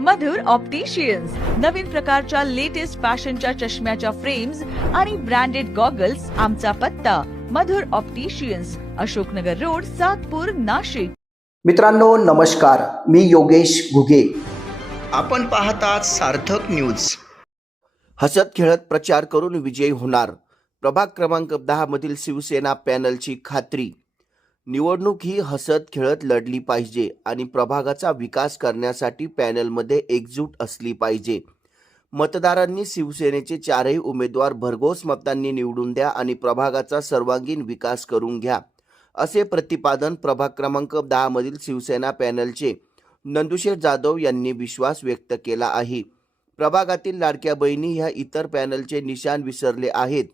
मधुर opticians नवीन प्रकारच्या latest फॅशनच्या चष्म्याच्या फ्रेम्स आणि ब्रँडेड गॉगल्स आमचा पत्ता. Madhur opticians Ashoknagar road Satpur Nashik. मित्रांनो नमस्कार. मी योगेश घुगे. आपण पाहतात सार्थक न्यूज हसत खेळत प्रचार करून विजयी होणार. प्रभाग क्रमांक दहा मधील शिवसेना पॅनलची खात्री. निवडणूक ही हसत खेळत लढली पाहिजे आणि प्रभागाचा विकास करण्यासाठी पॅनलमध्ये एकजूट असली पाहिजे. मतदारांनी शिवसेनेचे चारही उमेदवार भरघोस मतांनी निवडून द्या आणि प्रभागाचा सर्वांगीण विकास करून घ्या असे प्रतिपादन प्रभाग क्रमांक दहामधील शिवसेना पॅनलचे नंदुशेठ जाधव यांनी विश्वास व्यक्त केला आहे. प्रभागातील लाडक्या बहिणी ह्या इतर पॅनलचे निशाण विसरले आहेत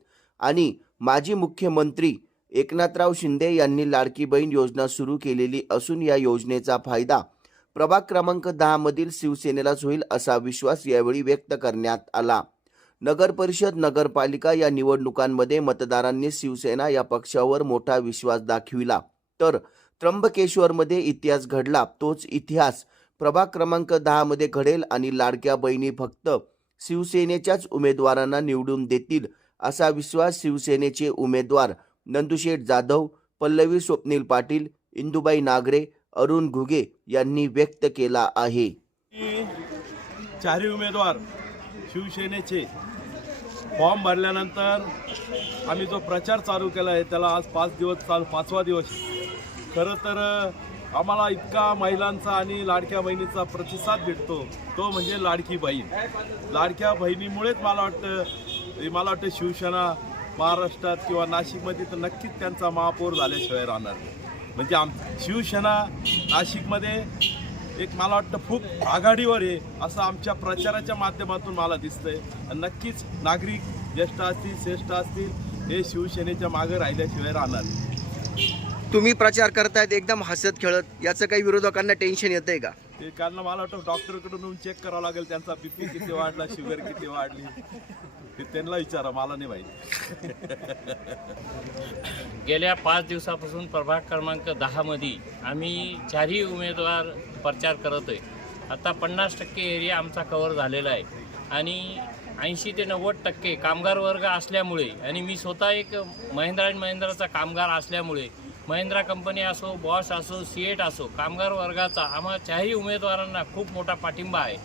आणि माजी मुख्यमंत्री एकनाथराव शिंदे यांनी लाडकी बहीण योजना सुरू केलेली असून या योजनेचा फायदा प्रभाग क्रमांक दहा मधील शिवसेनेलाच होईल असा विश्वास यावेळी व्यक्त करण्यात आला. नगर परिषद नगरपालिका या निवडणुकांमध्ये मतदारांनी शिवसेना या पक्षावर मोठा विश्वास दाखविला. तर त्र्यंबकेश्वरमध्ये इतिहास घडला तोच इतिहास प्रभाग क्रमांक दहामध्ये घडेल आणि लाडक्या बहिणी फक्त शिवसेनेच्याच उमेदवारांना निवडून देतील असा विश्वास शिवसेनेचे उमेदवार नंदुशेठ जाधव पल्लवी स्वप्नील पाटील इंदुबाई नागरे अरुण घुगे यांनी व्यक्त केला आहे. की चारही उमेदवार शिवसेनेचे फॉर्म भरल्यानंतर आम्ही जो प्रचार चालू केला आहे त्याला आज पाच दिवस चालू पाचवा दिवस खरं तर आम्हाला इतका महिलांचा आणि लाडक्या बहिणीचा प्रतिसाद भेटतो तो म्हणजे लाडकी बहीण. लाडक्या बहिणीमुळेच मला वाटतं हे मला वाटतं शिवसेना महाराष्ट्रात किंवा नाशिकमध्ये तर नक्कीच त्यांचा महापौर झाल्याशिवाय राहणार म्हणजे आम शिवसेना नाशिकमध्ये एक मला वाटतं खूप आघाडीवर आहे असं आमच्या प्रचाराच्या माध्यमातून मला दिसतंय. आणि नक्कीच नागरिक ज्येष्ठ असतील श्रेष्ठ असतील हे शिवसेनेच्या मागे राहिल्याशिवाय राहणार तुम्ही प्रचार करतायत एकदम हसत खेळत याचं काही विरोधकांना टेन्शन येतंय का? ते कारण मला वाटतं डॉक्टरकडून येऊन चेक करावं लागेल त्यांचा बीपी किती वाढला शुगर किती वाढली. ते त्यांना विचारा मला नाही माहिती. गेल्या पाच दिवसापासून प्रभाग क्रमांक दहामध्ये आम्ही चारही उमेदवार प्रचार करत आहे. आता पन्नास टक्के एरिया आमचा कवर झालेला आहे. आणि ऐंशी ते नव्वद टक्के कामगार वर्ग असल्यामुळे आणि मी स्वतः एक महिंद्रा अँड महिंद्राचा कामगार असल्यामुळे महिंद्रा कंपनी असो बॉस असो सीएट असो कामगार वर्गाचा आम्हा चारही उमेदवारांना खूप मोठा पाठिंबा आहे.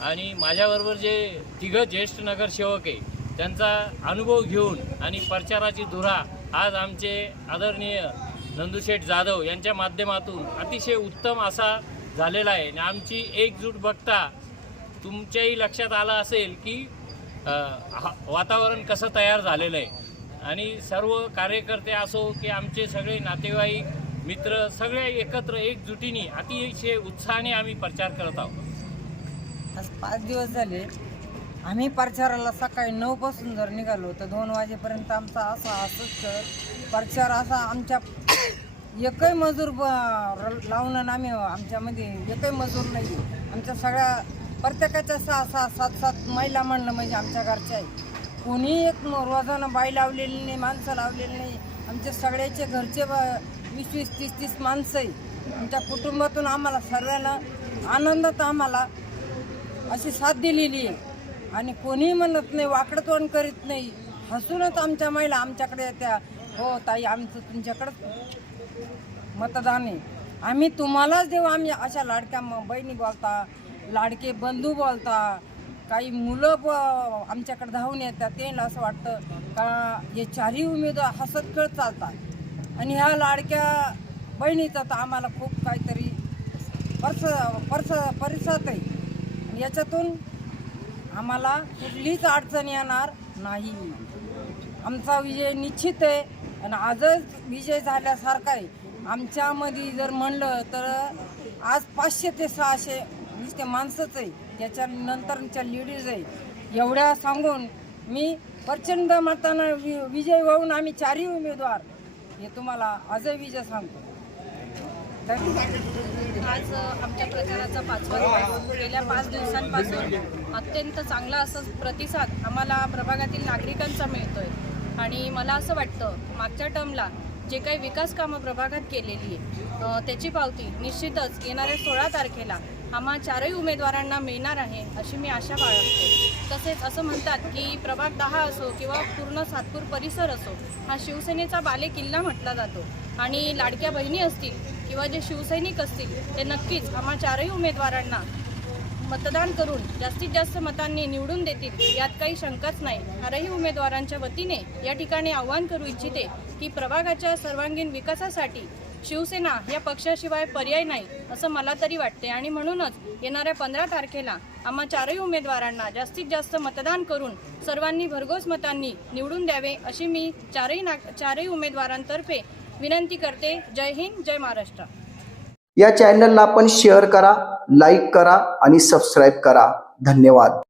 आणि माझ्याबरोबर जे तिघं ज्येष्ठ नगरसेवक आहे त्यांचा अनुभव घेऊन आणि प्रचाराची धुरा आज आमचे आदरणीय नंदुशेठ जाधव यांच्या माध्यमातून अतिशय उत्तम असा झालेला आहे. आणि आमची एकजूट बघता तुमच्याही लक्षात आलं असेल की हा- वातावरण कसं तयार झालेलं आहे. आणि सर्व कार्यकर्ते असो की आमचे सगळे नातेवाईक मित्र सगळे एकत्र एकजुटीने अतिशय उत्साहाने आम्ही प्रचार करत आहोत. आज पाच दिवस झाले. आम्ही प्रचाराला सकाळी नऊ पासून जर निघालो तर दोन वाजेपर्यंत आमचा असा असंच प्रचार असा आमच्या एकही मजूर लावणं लावून आम्ही आमच्यामध्ये एकही मजूर नाही. आमच्या सगळ्या प्रत्येकाच्या सहा सहा सात सात महिला म्हणणं म्हणजे आमच्या घरच्या आहे कोणी एक रोजानं बाई लावलेली नाही माणसं लावलेली नाही. आमच्या सगळ्याचे घरचे ब- वीस वीस तीस तीस माणसं आहे. आमच्या कुटुंबातून आम्हाला सर्वांना आनंदात आम्हाला अशी साथ दिलेली आहे. आणि कोणीही म्हणत नाही वाकडं तोंड करीत नाही. हसूनच आमच्या महिला आमच्याकडे येत्या. हो ताई आमचं तुमच्याकडंच मतदान आहे. आम्ही तुम्हालाच देऊ. आम्ही अशा लाडक्या बहिणी बोलता लाडके बंधू बोलता. काही मुलं प आमच्याकडे धावून येतात ते असं वाटतं का हे चारही उमेदवार हसत खेळ चालतात. आणि ह्या लाडक्या बहिणीचा तर आम्हाला खूप काहीतरी परस परस परिसत आहे. आणि याच्यातून आम्हाला कुठलीच अडचण येणार नाही. आमचा विजय निश्चित आहे आणि आजच विजय झाल्यासारखा आहे. आमच्यामध्ये जर म्हणलं तर आज पाचशे ते सहाशे नुसते माणसंच आहे. त्याच्यानंतरच्या लेडीज आहे. एवढ्या सांगून मी प्रचंड मतानं वि विजय होऊन आम्ही चारही उमेदवार. हे तुम्हाला अजय विजय सांगतो. आज आमच्या प्रचाराचा पाचवा दिवस. गेल्या पाच दिवसांपासून अत्यंत चांगला असं प्रतिसाद आम्हाला प्रभागातील नागरिकांचा मिळतोय. आणि मला असं वाटतं मागच्या टर्मला जे काही विकास कामं प्रभागात केलेली आहे त्याची पावती निश्चितच येणाऱ्या सोळा तारखेला आम्हा चारही उमेदवारांना मिळणार आहे अशी मी आशा बाळगते. तसेच असं म्हणतात की प्रभाग दहा असो किंवा पूर्ण सातपूर परिसर असो हा शिवसेनेचा बाले किल्ला म्हटला जातो. आणि लाडक्या बहिणी असतील किंवा जे शिवसैनिक असतील ते नक्कीच आम्हा चारही उमेदवारांना मतदान करून जास्तीत जास्त मतांनी निवडून देतील यात काही शंकाच नाही. चारही उमेदवारांच्या वतीने या ठिकाणी आव्हान करू इच्छिते की प्रभागाच्या सर्वांगीण विकासासाठी शिवसेना या पक्षाशिवाय पर्याय नाही असं मला तरी वाटते. आणि म्हणूनच येणाऱ्या पंधरा तारखेला आम्हा चारही उमेदवारांना जास्तीत जास्त मतदान करून सर्वांनी भरघोस मतांनी निवडून द्यावे अशी मी चारही ना चारही उमेदवारांतर्फे विनंती करते. जय हिंद जय महाराष्ट्र. या चॅनलला आपण शेअर करा लाईक करा आणि सबस्क्राईब करा. धन्यवाद.